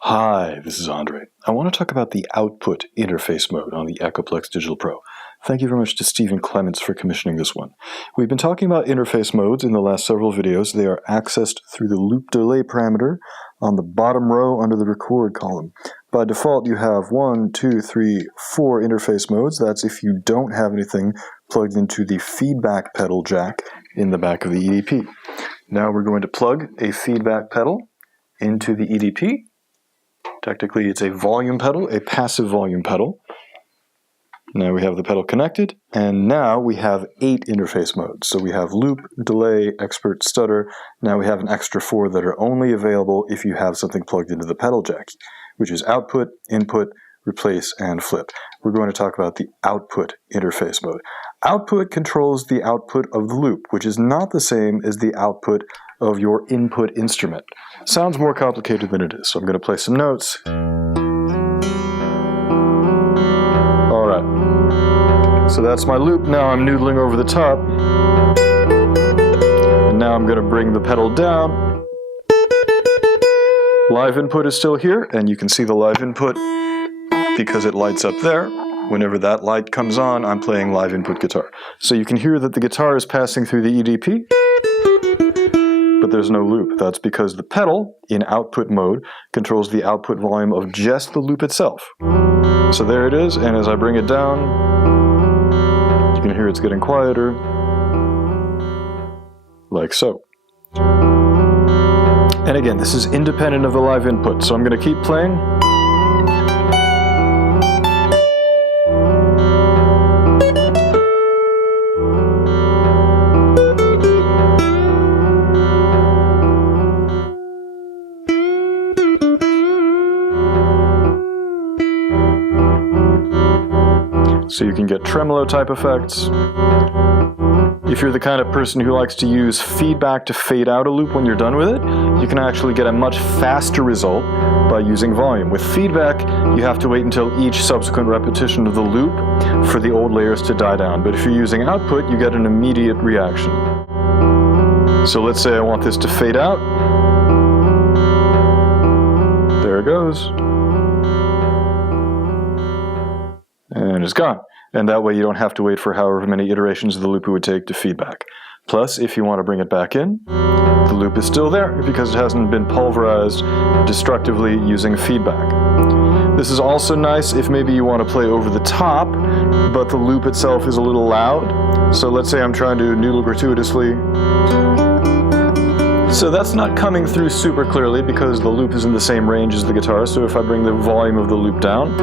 Hi, this is Andre. I want to talk about the output interface mode on the Echoplex Digital Pro. Thank you very much to Steven Clements for commissioning this one. We've been talking about interface modes in the last several videos. They are accessed through the loop delay parameter on the bottom row under the record column. By default, you have 1, 2, 3, 4 interface modes. That's if you don't have anything plugged into the feedback pedal jack in the back of the EDP. Now we're going to plug a feedback pedal into the EDP. Technically, it's a volume pedal, a passive volume pedal. Now we have the pedal connected, and now we have 8 interface modes. So we have loop, delay, expert, stutter. Now we have an extra 4 that are only available if you have something plugged into the pedal jack, which is output, input, replace, and flip. We're going to talk about the output interface mode. Output controls the output of the loop, which is not the same as the output of your input instrument. Sounds more complicated than it is, so I'm going to play some notes. Alright, so that's my loop. Now I'm noodling over the top. And now I'm going to bring the pedal down. Live input is still here, and you can see the live input because it lights up there. Whenever that light comes on, I'm playing live input guitar. So you can hear that the guitar is passing through the EDP, but there's no loop. That's because the pedal, in output mode, controls the output volume of just the loop itself. So there it is, and as I bring it down, you can hear it's getting quieter, like so. And again, this is independent of the live input, so I'm going to keep playing. So you can get tremolo type effects. If you're the kind of person who likes to use feedback to fade out a loop when you're done with it, you can actually get a much faster result by using volume. With feedback, you have to wait until each subsequent repetition of the loop for the old layers to die down. But if you're using output, you get an immediate reaction. So let's say I want this to fade out. There it goes. And it's gone. And that way you don't have to wait for however many iterations of the loop it would take to feedback. Plus, if you want to bring it back in, the loop is still there because it hasn't been pulverized destructively using feedback. This is also nice if maybe you want to play over the top, but the loop itself is a little loud. So let's say I'm trying to noodle gratuitously. So that's not coming through super clearly because the loop is in the same range as the guitar. So if I bring the volume of the loop down,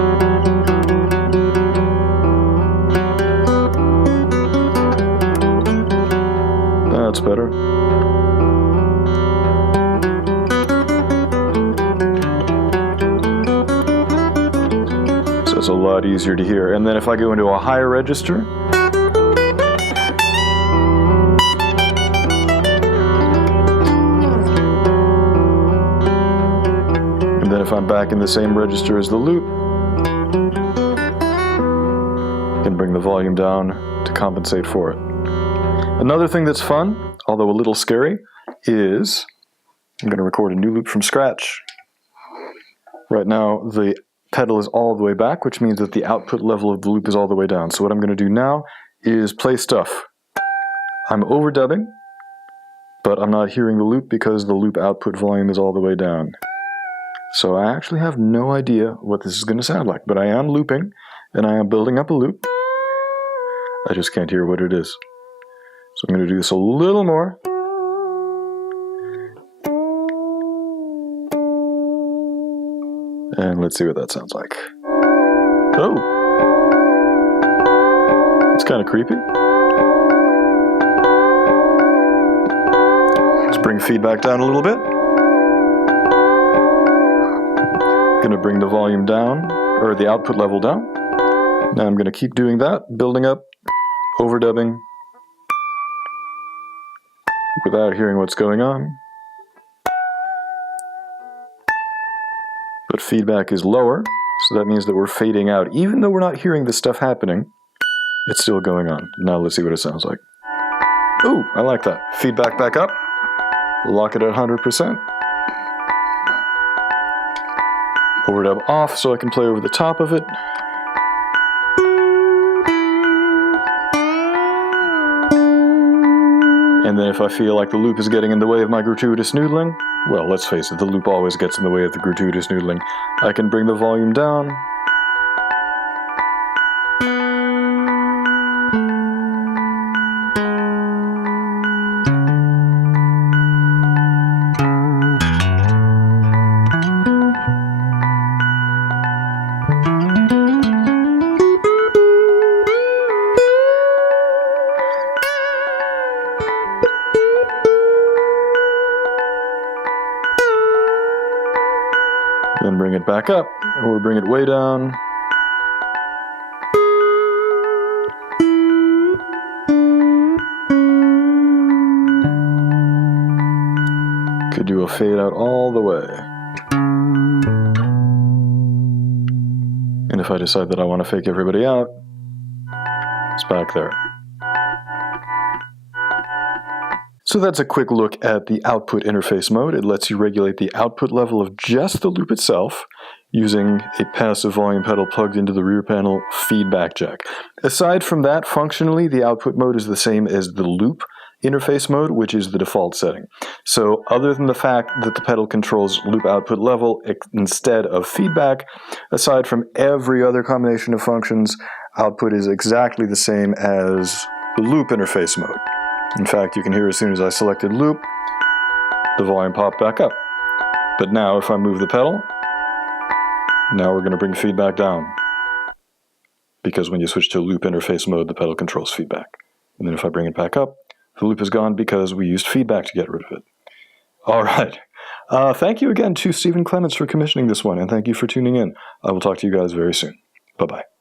that's better. So it's a lot easier to hear. And then if I go into a higher register, and then if I'm back in the same register as the loop, I can bring the volume down to compensate for it. Another thing that's fun, although a little scary, is I'm going to record a new loop from scratch. Right now, the pedal is all the way back, which means that the output level of the loop is all the way down. So what I'm going to do now is play stuff. I'm overdubbing, but I'm not hearing the loop because the loop output volume is all the way down. So I actually have no idea what this is going to sound like, but I am looping, and I am building up a loop. I just can't hear what it is. So I'm going to do this a little more. And let's see what that sounds like. Oh! It's kind of creepy. Let's bring feedback down a little bit. Going to bring the volume down, or the output level down. Now I'm going to keep doing that, building up, overdubbing, without hearing what's going on. But feedback is lower, so that means that we're fading out. Even though we're not hearing this stuff happening, it's still going on. Now let's see what it sounds like. Ooh, I like that. Feedback back up. Lock it at 100%. overdub off so I can play over the top of it. And then if I feel like the loop is getting in the way of my gratuitous noodling, well, let's face it, the loop always gets in the way of the gratuitous noodling, I can bring the volume down. Then bring it back up, or bring it way down. Could do a fade out all the way. And if I decide that I want to fake everybody out, it's back there. So that's a quick look at the output interface mode. It lets you regulate the output level of just the loop itself using a passive volume pedal plugged into the rear panel feedback jack. Aside from that, functionally, the output mode is the same as the loop interface mode, which is the default setting. So other than the fact that the pedal controls loop output level instead of feedback, aside from every other combination of functions, output is exactly the same as the loop interface mode. In fact, you can hear as soon as I selected loop, the volume popped back up. But now if I move the pedal, now we're going to bring feedback down. Because when you switch to loop interface mode, the pedal controls feedback. And then if I bring it back up, the loop is gone because we used feedback to get rid of it. All right. Thank you again to Steven Clements for commissioning this one, and thank you for tuning in. I will talk to you guys very soon. Bye-bye.